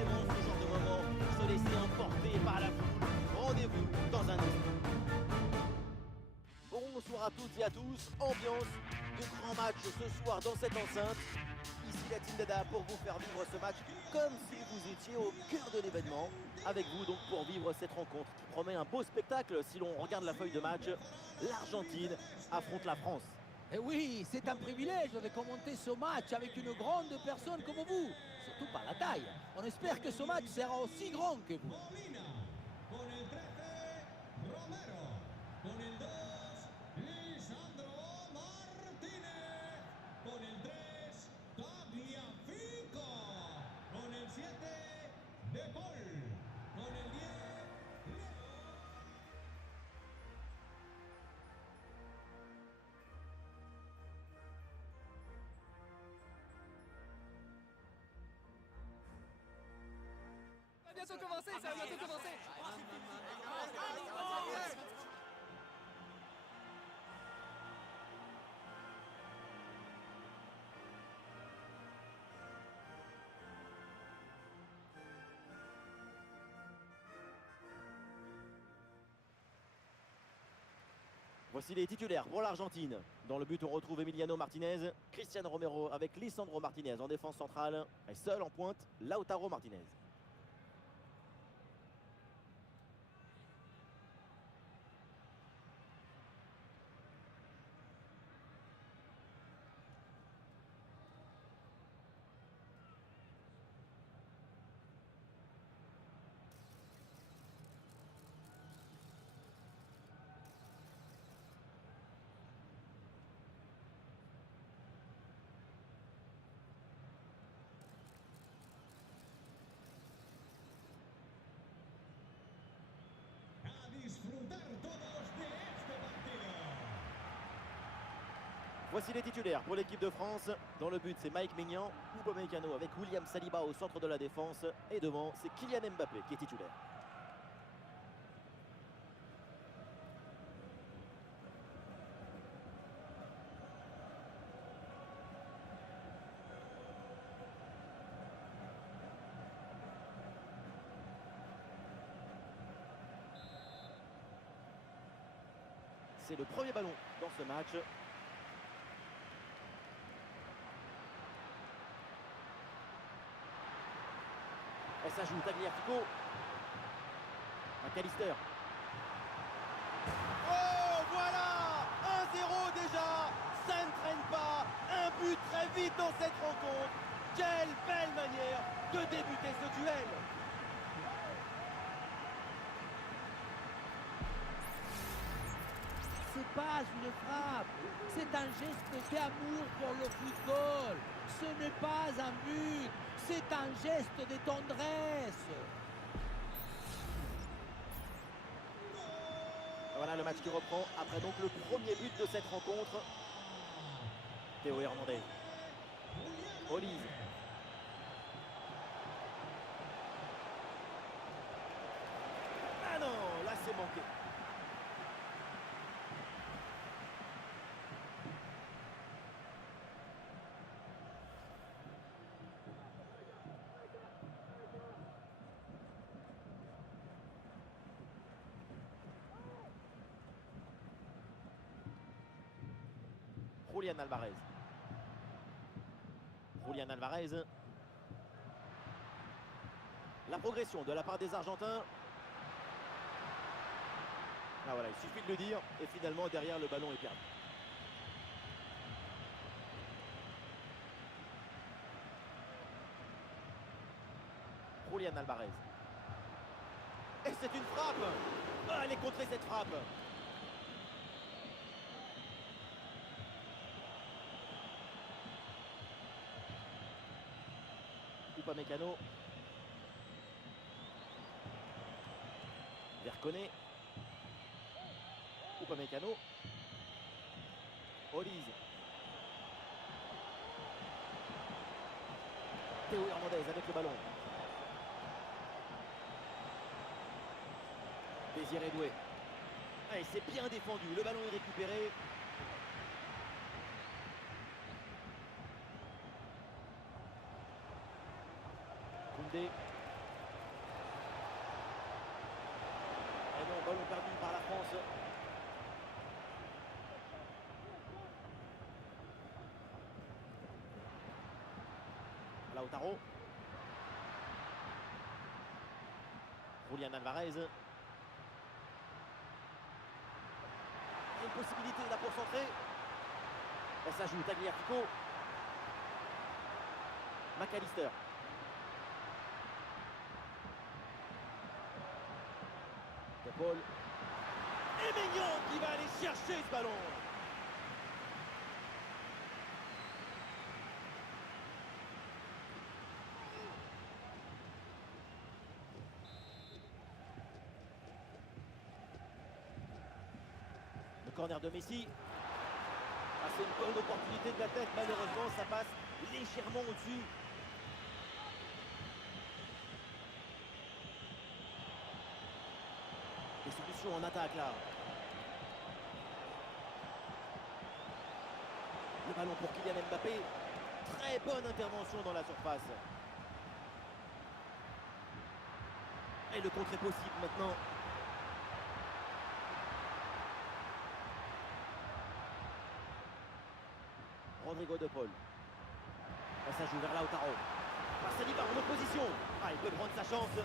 forcément ce genre de moment, se laisser emporter par la foule. Rendez-vous dans un instant. Bonsoir à toutes et à tous, ambiance de grand match ce soir dans cette enceinte. Ici la Team Dada pour vous faire vivre ce match comme si vous étiez au cœur de l'événement. Avec vous donc pour vivre cette rencontre qui promet un beau spectacle si l'on regarde la feuille de match. L'Argentine affronte la France. Et oui, c'est un privilège de commenter ce match avec une grande personne comme vous, surtout par la taille. On espère que ce match sera aussi grand que vous. Molina, con el 13, Romero, con el 2, Lisandro Martínez, con el 3, Tagliafico, con el 7, De Paul, con el 10, Ça va bientôt commencer, ça va bientôt commencer. Voici les titulaires pour l'Argentine. Dans le but, on retrouve Emiliano Martinez, Cristiano Romero avec Lisandro Martinez en défense centrale. Et seul en pointe, Lautaro Martinez. a disfrutar todos de este partido. Voici les titulaires pour l'équipe de France. Dans le but, c'est Mike Maignan, Upamecano avec William Saliba au centre de la défense. Et devant, c'est Kylian Mbappé qui est titulaire. C'est le premier ballon dans ce match. Et ça joue Tagliafico. McAllister. Oh voilà, 1-0 déjà. Ça ne traîne pas. Un but très vite dans cette rencontre. Quelle belle manière de débuter ce duel. C'est pas une frappe, c'est un geste d'amour pour le football. Ce n'est pas un but, c'est un geste de tendresse. Voilà le match qui reprend après donc le premier but de cette rencontre. Théo Hernandez. Olise. Ah non, là c'est manqué. Julián Alvarez. Julián Alvarez. La progression de la part des Argentins. Ah voilà, il suffit de le dire. Et finalement, derrière, le ballon est perdu. Julián Alvarez. Et c'est une frappe. Ah, elle est contrée cette frappe. Upamecano. Verconet. Upamecano. Olise. Théo Hernandez avec le ballon. Désiré Doué. Allez, c'est bien défendu. Le ballon est récupéré. Koundé. Ballon perdu par la France. Lautaro. Julián Alvarez. Il y a une possibilité là pour centrer. Et ça joue Tagliafico. McAllister. De Paul. Et Maignan qui va aller chercher ce ballon. Le corner de Messi. Ah, c'est une bonne opportunité de la tête. Malheureusement, ça passe légèrement au-dessus. Des solutions en attaque là. Le ballon pour Kylian Mbappé. Très bonne intervention dans la surface. Et le contre est possible maintenant. Rodrigo de Paul. Et ça joue vers Lautaro. Saliba en opposition. Ah, il peut prendre sa chance.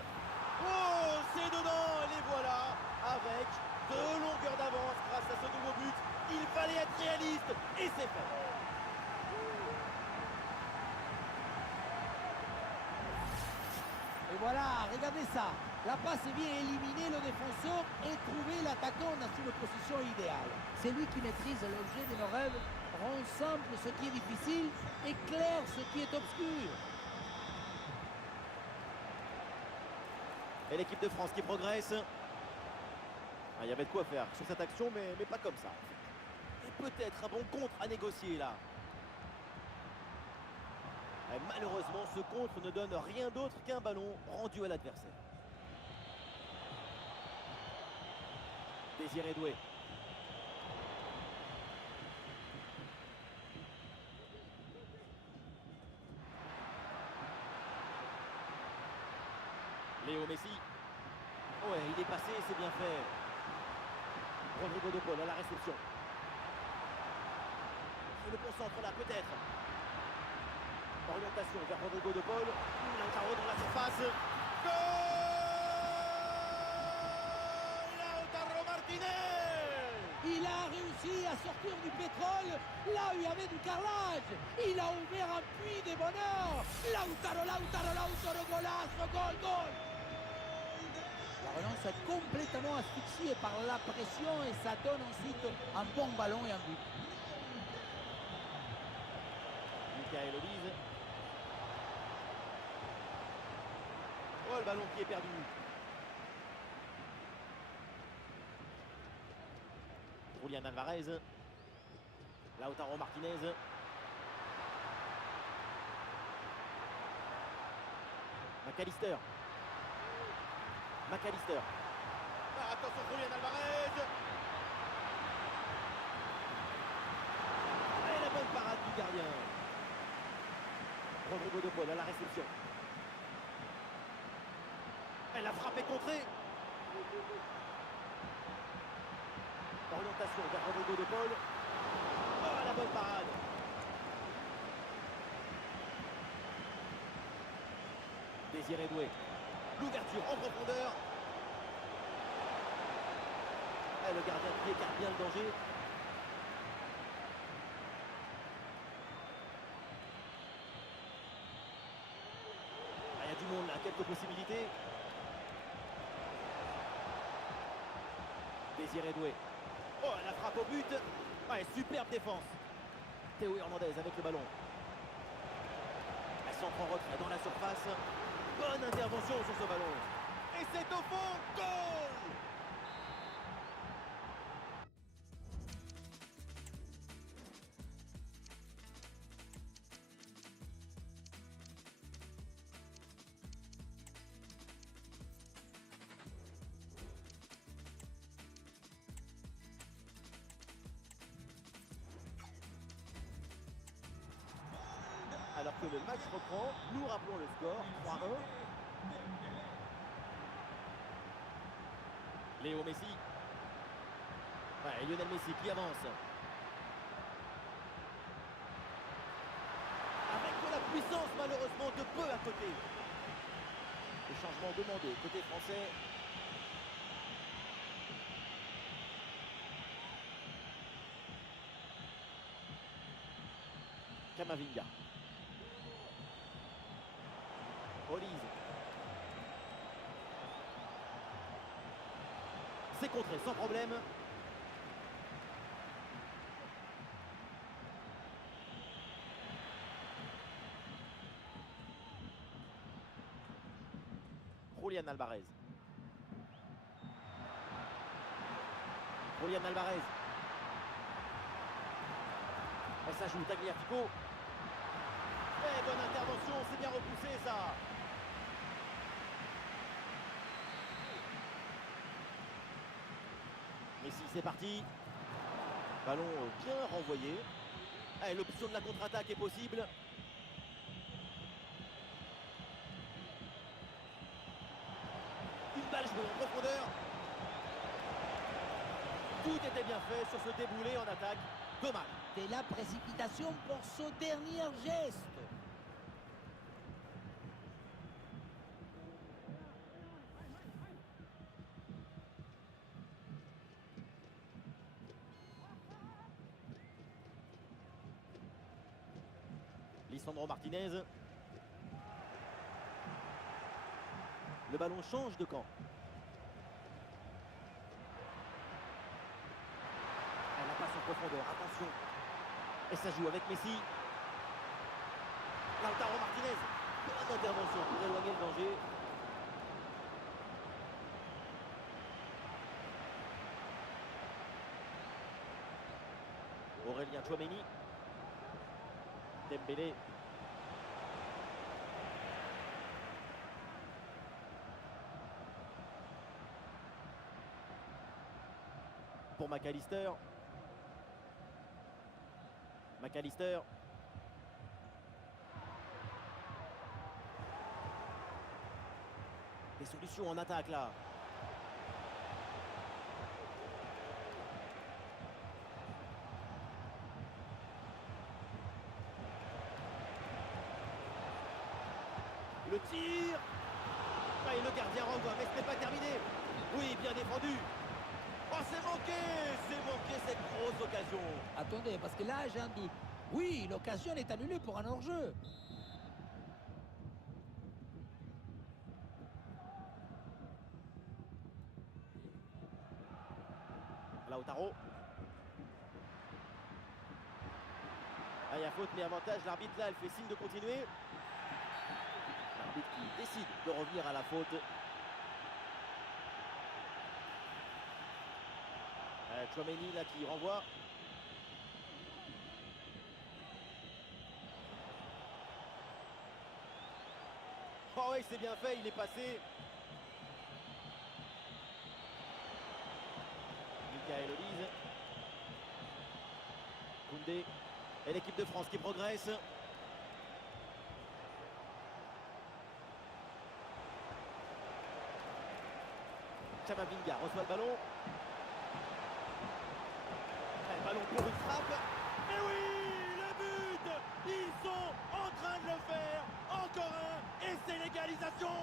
Oh, c'est dedans. Et les voilà. Avec 2 longueurs d'avance grâce à ce nouveau but. Il fallait être réaliste. Et c'est fait. Et voilà, regardez ça. La passe vient éliminer le défenseur et trouver l'attaquant dans une position idéale. C'est lui qui maîtrise l'objet de nos rêves, rend simple ce qui est difficile et clair ce qui est obscur. Et l'équipe de France qui progresse. Ah, il y avait de quoi faire sur cette action, mais pas comme ça. Et peut-être un bon contre à négocier là. Et malheureusement, ce contre ne donne rien d'autre qu'un ballon rendu à l'adversaire. Désiré Doué. Léo Messi. Ouais, il est passé, c'est bien fait. Rodrigo de Paul à la réception. Et le concentre là, peut-être. Orientation vers Rodrigo de Paul. Lautaro dans la surface. Goal! Lautaro Martinez! Il a réussi à sortir du pétrole là où il y avait du carrelage. Il a ouvert un puits de bonheur. Lautaro, golazo, gol. La relance est complètement asphyxiée par la pression et ça donne ensuite un bon ballon et un but. Michael Olise. Oh, le ballon qui est perdu. Julián Alvarez. Lautaro Martinez. McAllister. Ah, attention, Julián Alvarez. Et la bonne parade du gardien. Rodrigo de Paul à la réception. Elle a frappé contrée. Orientation vers Rodrigo de Paul. Oh, la bonne parade. Désiré Doué. L'ouverture en profondeur. Et le gardien qui écarte bien le danger. Ah, il y a du monde là, quelques possibilités. Désiré Doué. Oh, la frappe au but. Ouais, superbe défense. Théo Hernandez avec le ballon. Elle s'entre en retrait dans la surface. Bonne intervention sur ce ballon. Et c'est au fond. Goal! Alors que le match reprend, nous rappelons le score 3-1. Léo Messi. Ouais, Lionel Messi qui avance. Avec de la puissance, malheureusement, de peu à côté. Le changement demandé côté français. Camavinga. Olise. C'est contré sans problème. Julián Alvarez. Julián Alvarez. Et ça joue Tagliafico. Et bonne intervention, c'est bien repoussé ça. Messi, c'est parti. Ballon bien renvoyé. Et l'option de la contre-attaque est possible. Une balle jouée en profondeur. Tout était bien fait sur ce déboulé en attaque. Dommage. De la précipitation pour ce dernier geste. Lisandro Martinez. Le ballon change de camp. Elle la passe en profondeur, attention. Et ça joue avec Messi. Lautaro Martinez. Bonne intervention pour éloigner le danger. Aurélien Tchouaméni. Dembélé. Pour McAllister. McAllister. Des solutions en attaque là. Le tir. Ah, et le gardien renvoie, mais ce n'est pas terminé. Oui, bien défendu. Oh, c'est manqué cette grosse occasion. Attendez, parce que là, j'ai un doute. Oui, l'occasion est annulée pour un hors-jeu. Lautaro. Ah, il y a faute, mais avantage. L'arbitre là, elle fait signe de continuer. L'arbitre qui décide de revenir à la faute. Tchouaméni là qui renvoie. Oh oui, c'est bien fait, il est passé. Michael Olise. Koundé. Et l'équipe de France qui progresse. Camavinga reçoit le ballon. Et ballon pour une frappe. Et oui, le but! Ils sont en train de le faire. Encore un. Et c'est l'égalisation.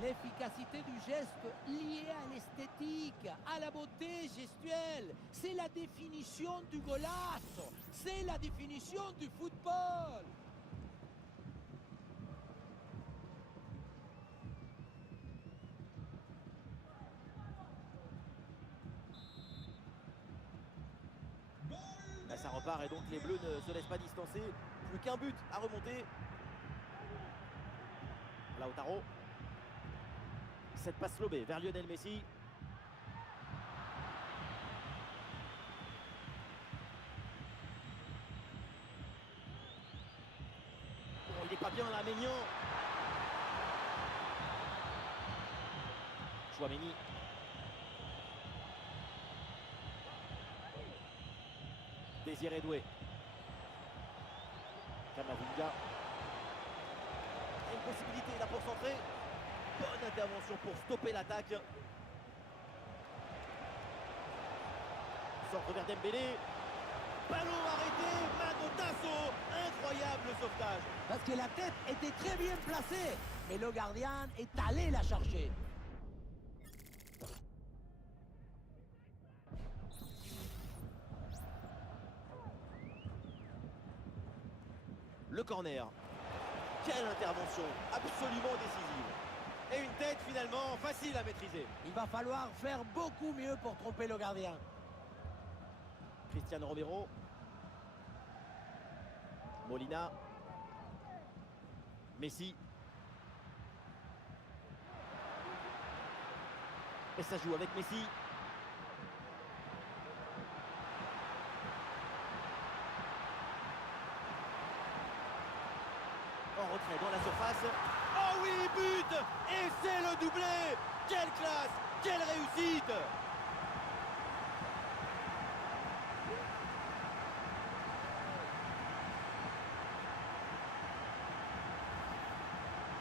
L'efficacité du geste liée à l'esthétique, à la beauté gestuelle, c'est la définition du golasso, c'est la définition du football. Là, ça repart et donc les Bleus ne se laissent pas distancer. Plus qu'un but à remonter. Lautaro. Cette passe lobée vers Lionel Messi. Bon, il n'est pas bien là, Maignan. Tchouaméni. Désiré Doué. Camavinga. Une possibilité là pour centrer. Bonne intervention pour stopper l'attaque. Centre vers Dembélé. Ballon arrêté, Mano Tasso. Incroyable sauvetage. Parce que la tête était très bien placée, mais le gardien est allé la chercher. Le corner. Quelle intervention, absolument décisive. Et une tête finalement facile à maîtriser. Il va falloir faire beaucoup mieux pour tromper le gardien. Cristiano Romero. Molina. Messi. Et ça joue avec Messi. En retrait dans la surface. Oh oui, but! Et c'est le doublé! Quelle classe! Quelle réussite!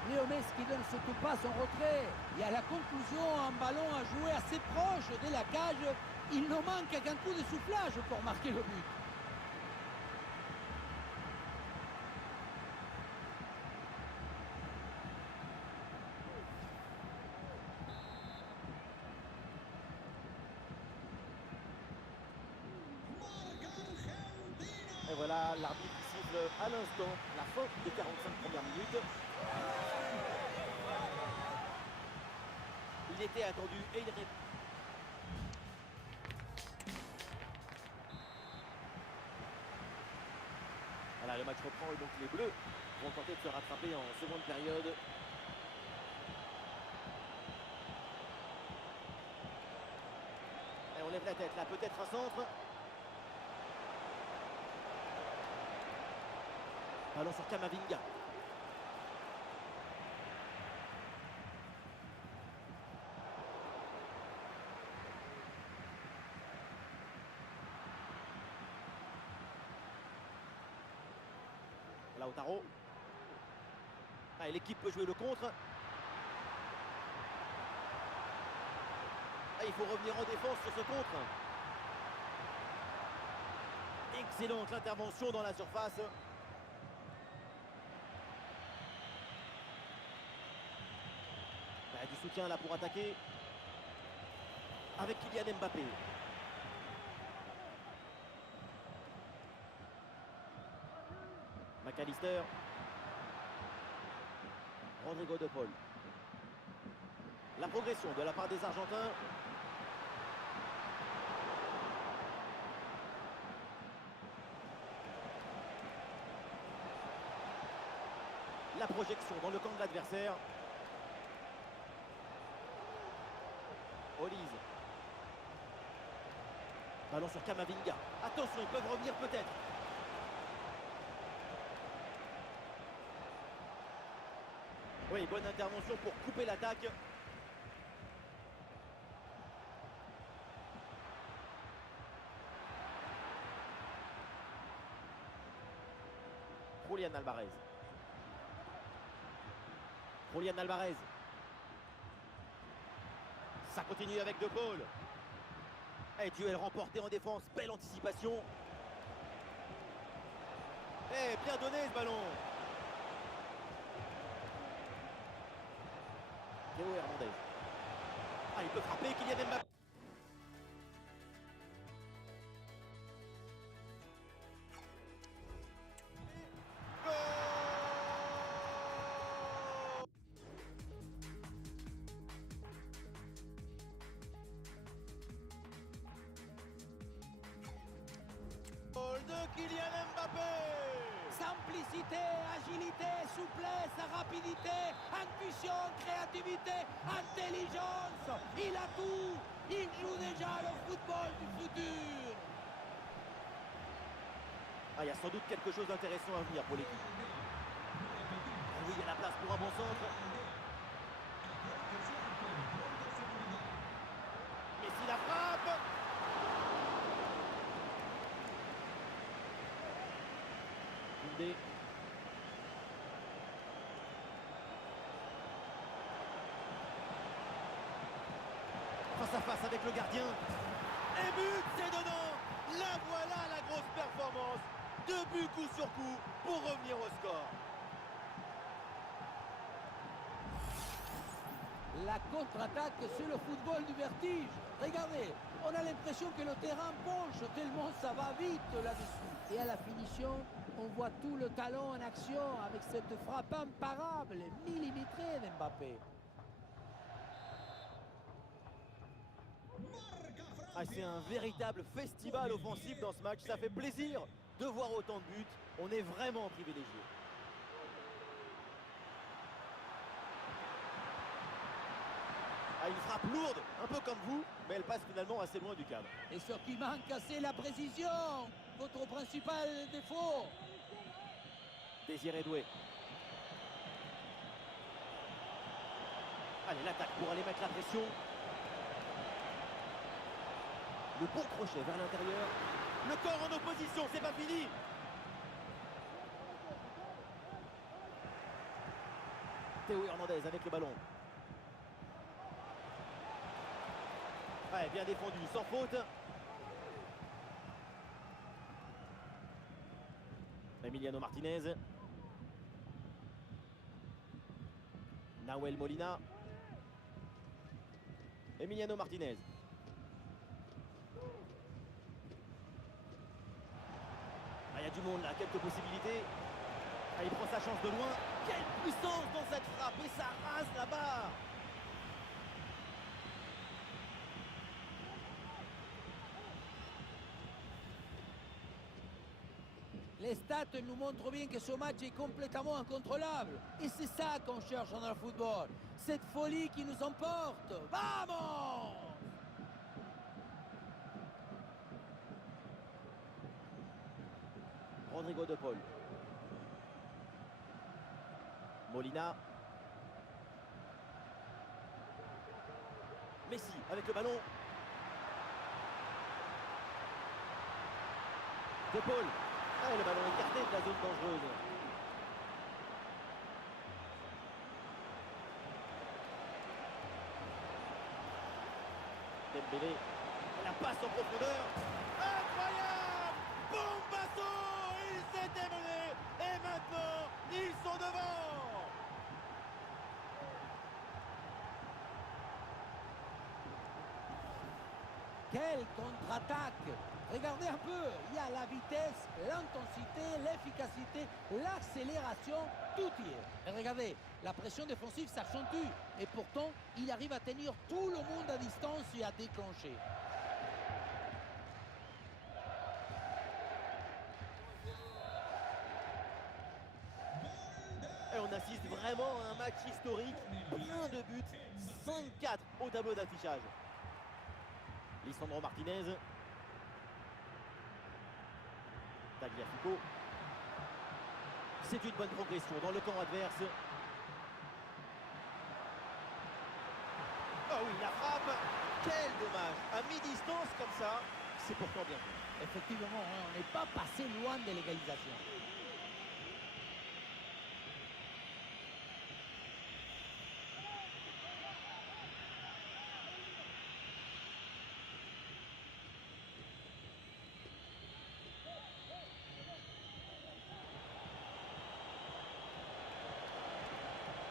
Léo Messi qui donne surtout pas son retrait. Et à la conclusion, un ballon à jouer assez proche de la cage. Il ne manque qu'un coup de soufflage pour marquer le but. Et voilà, l'arbitre siffle à l'instant la fin des 45 premières minutes. Il était attendu et il répond. Voilà, le match reprend et donc les Bleus vont tenter de se rattraper en seconde période. Et on lève la tête là, peut-être un centre. Ballon sur Camavinga. Lautaro. Ah, et l'équipe peut jouer le contre. Ah, il faut revenir en défense sur ce contre. Excellente intervention dans la surface. Ah, du soutien là pour attaquer. Avec Kylian Mbappé. McAllister. Rodrigo de Paul. La progression de la part des Argentins. La projection dans le camp de l'adversaire. Olise. Ballon sur Camavinga. Attention, ils peuvent revenir peut-être. Oui, bonne intervention pour couper l'attaque. Julián Alvarez. Julián Alvarez. Ça continue avec De Paul. Et duel remporté en défense. Belle anticipation. Et bien donné ce ballon. Théo Hernandez. Ah, il peut frapper Kylian Mbappé. Goal de Kylian Mbappé. Simplicité, agilité, souplesse, rapidité, intuition, créativité, intelligence. Il a tout. Il joue déjà le football du futur. Ah, il y a sans doute quelque chose d'intéressant à venir pour l'équipe. Ah oui, il y a la place pour un bon centre. Messi la frappe. Koundé. face avec le gardien. Et but, c'est dedans. Là voilà la grosse performance. 2 buts coup sur coup pour revenir au score. La contre-attaque, c'est le football du vertige. Regardez, on a l'impression que le terrain penche tellement ça va vite là-dessus. Et à la finition, on voit tout le talent en action avec cette frappe imparable, millimétrée d'Mbappé. Ah, c'est un véritable festival offensif dans ce match. Ça fait plaisir de voir autant de buts. On est vraiment privilégié. Ah, une frappe lourde, un peu comme vous, mais elle passe finalement assez loin du cadre. Et ce qui manque, c'est la précision. Votre principal défaut. Désiré Doué. Allez, l'attaque pour aller mettre la pression. Le bon crochet vers l'intérieur. Le corps en opposition, c'est pas fini. Théo Hernandez avec le ballon. Ouais, bien défendu, sans faute. Emiliano Martinez. Nahuel Molina. Emiliano Martinez. Ah, il y a du monde là, quelques possibilités. Ah, il prend sa chance de loin. Quelle puissance dans cette frappe et ça rase la barre. Les stats nous montrent bien que ce match est complètement incontrôlable. Et c'est ça qu'on cherche dans le football. Cette folie qui nous emporte. Vamos! Rodrigo de Paul. Molina. Messi avec le ballon. De Paul. Ah, le ballon écarté de la zone dangereuse. Dembélé. La passe en profondeur. Incroyable! Bombasso! Il s'est démené. Et maintenant, ils sont devant. Quelle contre-attaque! Regardez un peu, il y a la vitesse, l'intensité, l'efficacité, l'accélération, tout y est. Et regardez, la pression défensive s'accentue et pourtant, il arrive à tenir tout le monde à distance et à déclencher. Et on assiste vraiment à un match historique, plein de buts, 5-4 au tableau d'affichage. Lisandro Martinez. Tagliafico. C'est une bonne progression dans le camp adverse. Oh oui, la frappe. Quel dommage. À mi-distance comme ça, c'est pourtant bien fait. Effectivement, on n'est pas passé loin de l'égalisation.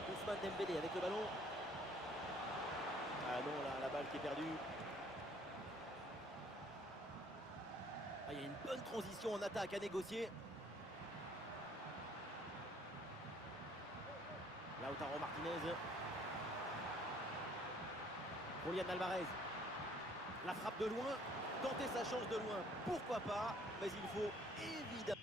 Ousmane Dembélé avec le ballon. Ah non, là, la balle qui est perdue. Ah, il y a une bonne transition en attaque à négocier. Lautaro Martinez. Julian Alvarez. La frappe de loin. Tenter sa chance de loin, pourquoi pas. Mais il faut évidemment...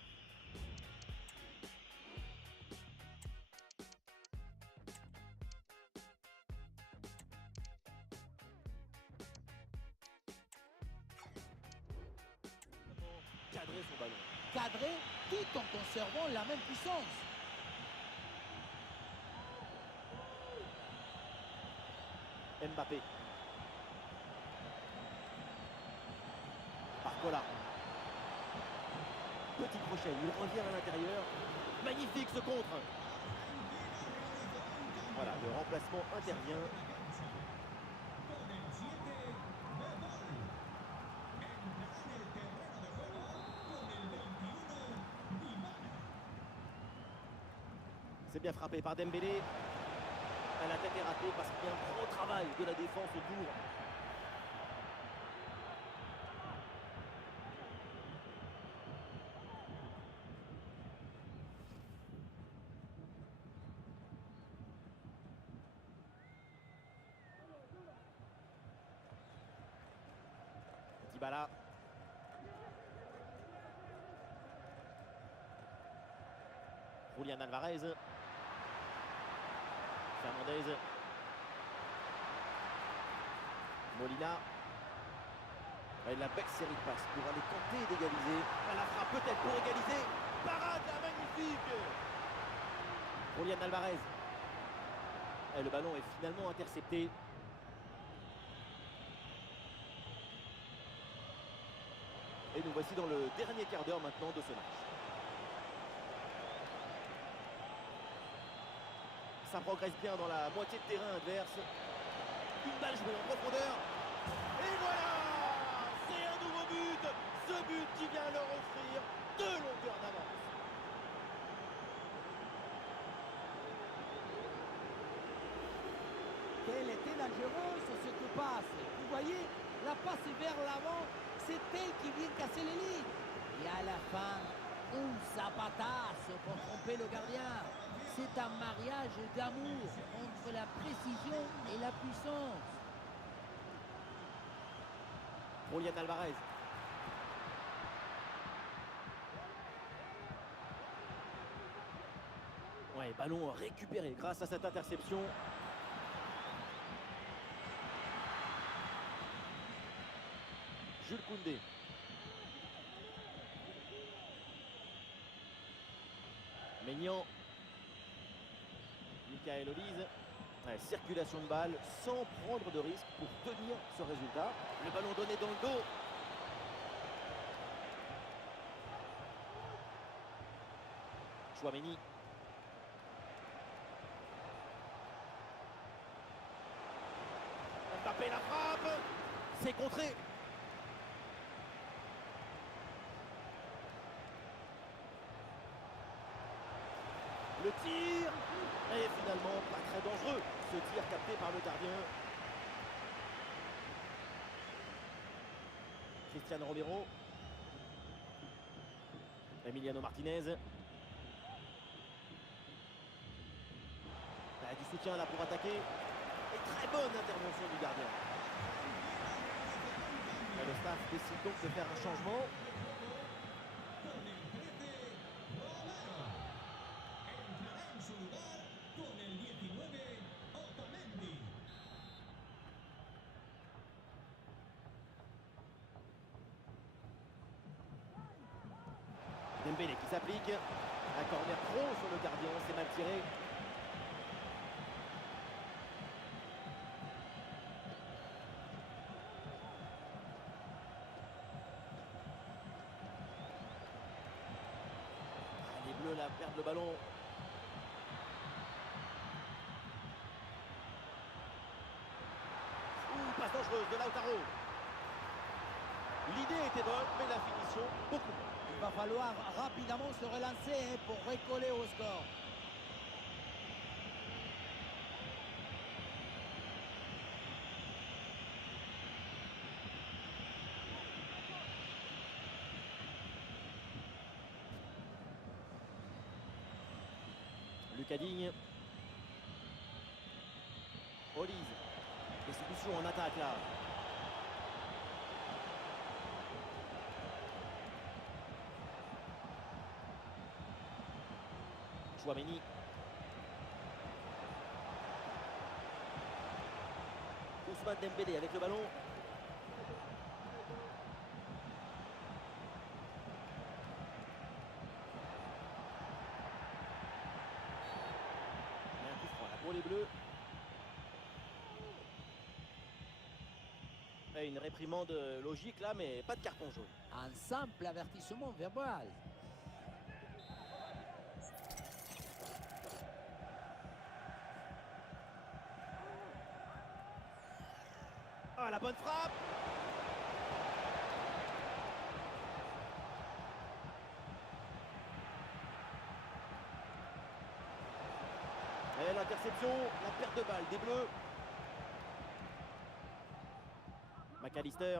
cadrer son ballon. Cadré tout en conservant la même puissance. Mbappé. Barcola. Petit crochet, il revient à l'intérieur. Magnifique ce contre. Voilà, le remplacement intervient. C'est bien frappé par Dembélé. La tête est ratée parce qu'il y a un gros travail de la défense autour. Dybala. Julián Alvarez. Fernandez. Molina. Et la belle série de passes pour aller tenter d'égaliser. Elle la frappe peut-être pour égaliser. Parade là, magnifique. Julián Alvarez. Et le ballon est finalement intercepté. Et nous voici dans le dernier quart d'heure maintenant de ce match. Ça progresse bien dans la moitié de terrain adverse. Une balle jouée en profondeur. Et voilà! C'est un nouveau but! Ce but qui vient leur offrir 2 longueurs d'avance. Quelle était dangereuse cette passe. Vous voyez, la passe vers l'avant, c'est elle qui vient casser les lignes. Et à la fin, un zapatasse pour tromper le gardien. C'est un mariage d'amour entre la précision et la puissance. Julián Alvarez. Ouais, ballon récupéré grâce à cette interception. Jules Koundé. Maignan. Michael Olise. Ouais, circulation de balle sans prendre de risque pour tenir ce résultat. Le ballon donné dans le dos. Chouameni. Mbappé la frappe. C'est contré. Le tir. Et finalement, pas très dangereux, ce tir capté par le gardien. Cristiano Romero. Emiliano Martinez. Du soutien là pour attaquer. Et très bonne intervention du gardien. Et le staff décide donc de faire un changement. Dembélé qui s'applique. Un corner pro sur le gardien, c'est mal tiré. Les Bleus là perdent le ballon. Passe dangereuse de Lautaro. L'idée était bonne, mais la finition beaucoup moins. Il va falloir rapidement se relancer pour recoller au score. Lucas Digne. Olise. Des solutions en attaque là. Chouameni. Ousmane Dembélé avec le ballon. Et un coup franc là pour les Bleus. Et une réprimande logique là, mais pas de carton jaune. Un simple avertissement verbal. Ah, la bonne frappe. l'interception, la perte de balle des Bleus. McAllister.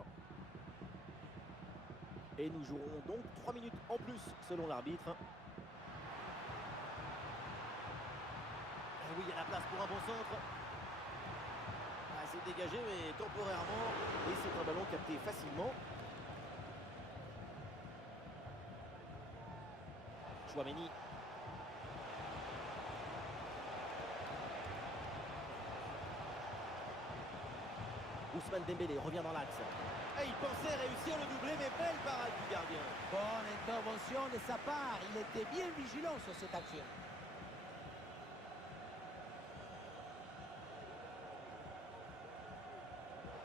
Et nous jouerons donc 3 minutes en plus selon l'arbitre. Et oui, il y a la place pour un bon centre. Ah, c'est dégagé mais temporairement. Et c'est un ballon capté facilement. Chouameni. Ousmane Dembélé revient dans l'axe. Et il pensait réussir le doublé, mais belle parade du gardien. Bonne intervention de sa part. Il était bien vigilant sur cette action.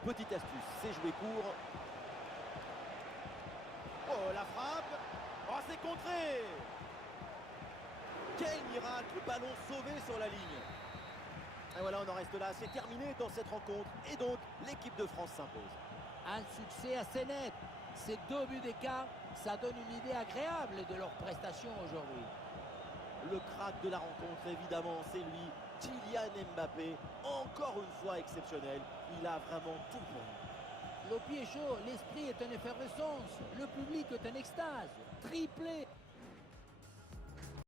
Petite astuce, c'est joué court. Oh, la frappe. Oh, c'est contré. Quel miracle, ballon sauvé sur la ligne. Et voilà, on en reste là. C'est terminé dans cette rencontre. Et donc, l'équipe de France s'impose. Un succès assez net. Ces 2 buts d'écart, ça donne une idée agréable de leur prestation aujourd'hui. Le crack de la rencontre, évidemment, c'est lui, Kylian Mbappé. Encore une fois exceptionnel. Il a vraiment tout pour lui. Le pied chaud, l'esprit est en effervescence. Le public est en extase. Triplé.